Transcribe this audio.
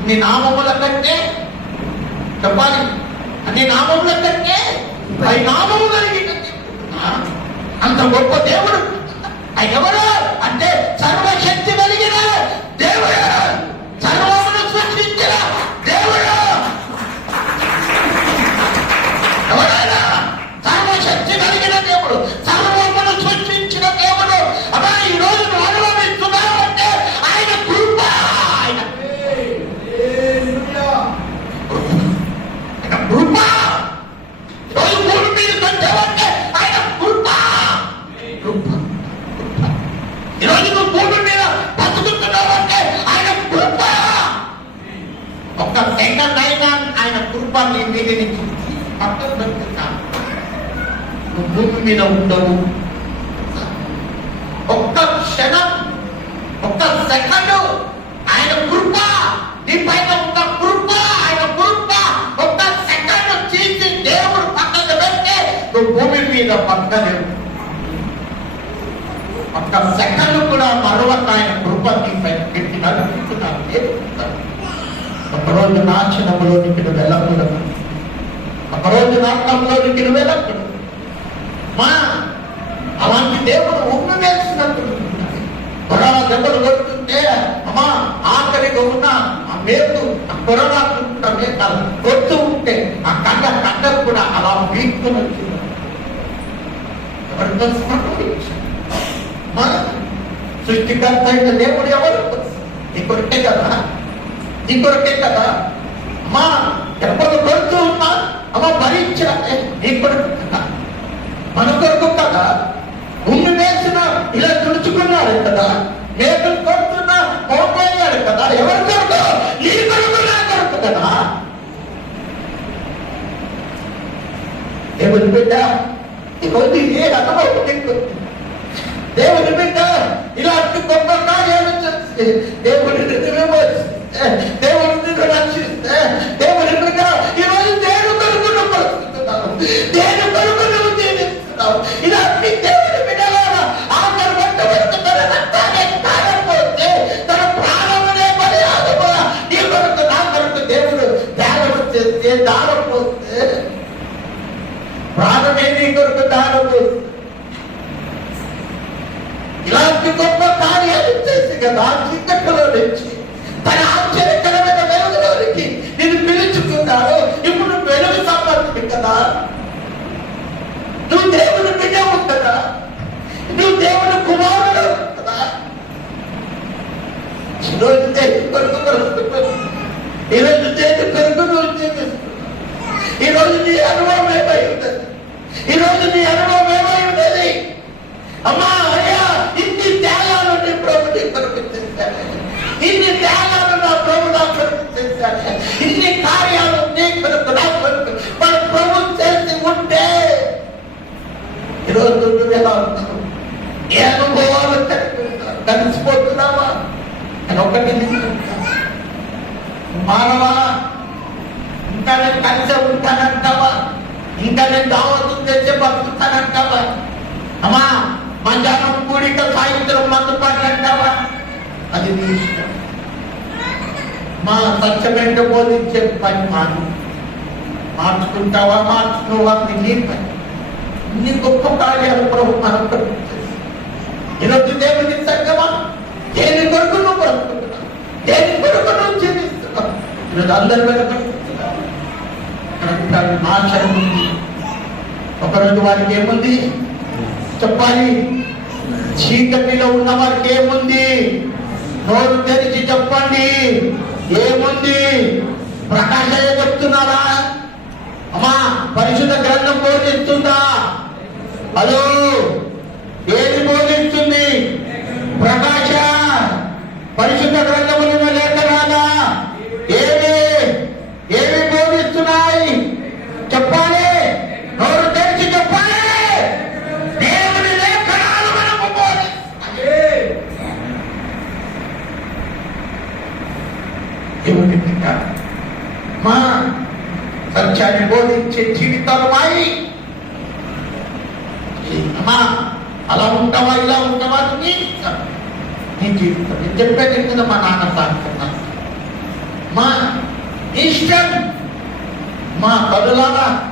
అన్ని నామముల కంటే చెప్పాలి, అన్ని నామముల కంటే పై నామము కలిగిన అంత గొప్ప దేవుడు ఎవరు అంటే సర్వశక్తి కలిగిన దేవుడు, సర్వమును సృష్టించిన దేవుడు. ఎవరైనా సర్వశక్తి కలిగిన దేవుడు, సర్వమును సృష్టించిన దేవుడు. అలా ఈ రోజు అనుభవిస్తున్నామంటే ఆయన కృప, ఆయన కృప. ఈరోజు భూమి మీద సంచారంటే ఆయన కృప. ఈరోజు నువ్వు భూమి మీద బతుకుతున్నావంటే ఆయన కృప. ఒక్క సెకండ్ అయినా ఆయన కృప నీ మీద నుంచి పక్కన పెట్టుకుంటాను. నువ్వు భూమి మీద ఉండవు. ఒక్క క్షణం, ఒక్క సెకండ్ ఆయన కృప నీ పైన ఉన్న కృప, ఆయన కృప. ఒక్క సెకండ్ చేసి దేవుడు పక్కన పెడితే నువ్వు భూమి మీద పక్కనే ఒక్క సెకండ్ కూడా మరొక ఆయన కృప నీ పైన పెట్టి నడుపుతున్నాను. ఒకరోజు నాశనంలోనికి నువ్వు వెళ్ళకూడదు, ఒకరోజు నాటంలోనికి నువ్వు వెళ్ళకూడదు. మా అలాంటి దేవుడు ఉమ్మి వేసినట్టు కరోనా దెబ్బలు కొడుతుంటే అమ్మా ఆఖరిగా ఉన్న ఆ మేకు ఆ కరోనా మేకాలు కొడుతూ ఉంటే ఆ కండ కూడా అలా వీక్కొని వచ్చింది. ఎవరితో సృష్టికర్త అయిన దేవుడు ఎవరు? నీ కొరకే కదా, నీ కొరకే కదా. అమ్మా దెబ్బలు కొడుతూ ఉన్నా అమ్మ భరించాలి, నీ కొరకు కదా, మన కొరకు కదా. ఉమ్మి వేసిన ఇలా తుడుచుకున్నాడు కదా, మేకలు కొడుతున్నా పోయాడు కదా. ఎవరి కొరకు? నీ కొరకు, నా కొరకు కదా. దేవుని బిడ్డ ఈరోజు ఏ అనుభవం, దేవుని బిడ్డ ఇలాంటి గొప్ప కార్యాలు చేస్తే, దేవుని దేవుడిని రక్షిస్తే, దేవుని బిడ్డ ఈరోజు దేని కొరకు నువ్వు బ్రతుకుతున్నావు, దేని కొరకు నువ్వు జీవిస్తున్నావు. ఇలాంటి దేవుని బిడ్డలారా ఆఖరి వంట వరకు తన రక్తాన్ని తాగకపోతే, తన ప్రాణమునే బలియాగకుండా నీ కొరకు, నా కొరకు దేవుడు త్యాగం చేస్తే, దానం పోస్తే, ప్రాణమే నీ కొరకు దానం పోస్తే, ఇలాంటి గొప్ప కార్యాలు చేసి కదా చీకట్లో నుంచి తన ఆశ్చర్యకరమైన వెలుగులోనికి నేను పిలుచుకున్నాను. ఇప్పుడు వెలుగు సంబంధించి కదా, నువ్వు దేవుని బిడ్డవు కదా, నువ్వు దేవుని కుమారుడు కదా. ఈరోజు దేని కొరకు బ్రతుకుతున్నావు, ఈరోజు దేని కొరకు నువ్వు జీవిస్తున్నావు. ఈరోజు నీ అనుభవం ఏమై ఉన్నది, ఈరోజు నీ అనుభవం ఏమై ఉన్నది. అమ్మా అయ్యా, ఇన్ని త్యాగాలు నీ ప్రభు నీ కొరకు చేశాను, ఇన్ని త్యాగాలు నా ప్రభు నా కొరకు చేశాను, ఇన్ని కార్యాలు నీ కొరకు నా కొరకు మన ప్రభు చేసి ఉంటే ఈరోజు నువ్వు ఎలా ఉన్నావు? ఏ అనుభవాలు కలిసిపోతున్నావా? నేను ఒకటి మానవా, ఇంకా నేను కలిసి ఉంటానంటావా? ఇంకా నేను దావతులు తెచ్చి బతుకుతానంటావా? అమ్మా మధ్యాహ్నం కూడిక, సాయంత్రం మందుపాట్లు అంటావా? అది నీ ఇష్టం. మా సత్యమెంట బోధించే పని మార్చుకుంటావా, మార్చుకోవా, నీ పని. ఇన్ని గొప్ప కార్యాలు ప్రభు మనం ఈరోజు దేవుని సంగమా, దేని కొరకు నువ్వు బ్రతుకుతున్నావు, దేని కొరకు నువ్వు జీవిస్తున్నావు. ఈరోజు అందరు వెనకడుతున్నావు. నాశనం ఉంది. ఒకరోజు వారికి ఏముంది చెప్పాలి, చీకటిలో ఉన్న వారికి ఏముంది? నోరు తెరిచి చెప్పండి, ఏముంది? ప్రకాశయ్య చెప్తున్నారా? అమ్మా పరిశుద్ధ గ్రంథం బోధిస్తుందా? హలో, ఏది బోధిస్తుంది? ప్రకాశ పరిశుద్ధ గ్రంథములు లేఖనాలా ఏమి ఏమి బోధిస్తున్నాయి? చెప్పాలి, నోరు తెరిచి చెప్పాలి. దేవుని లేఖనాలు మనము బోధిస్తాయి. దేవుని బిడ్డ మా సత్యాన్ని బోధించే జీవితాలు మాయి. అమ్మా అలా ఉంటావా, ఇలా ఉంటావా, నీ జీవితం. నేను చెప్పేది కదా, మా నాన్న సాగుతున్నా మా ఇష్టం. మా కనులారా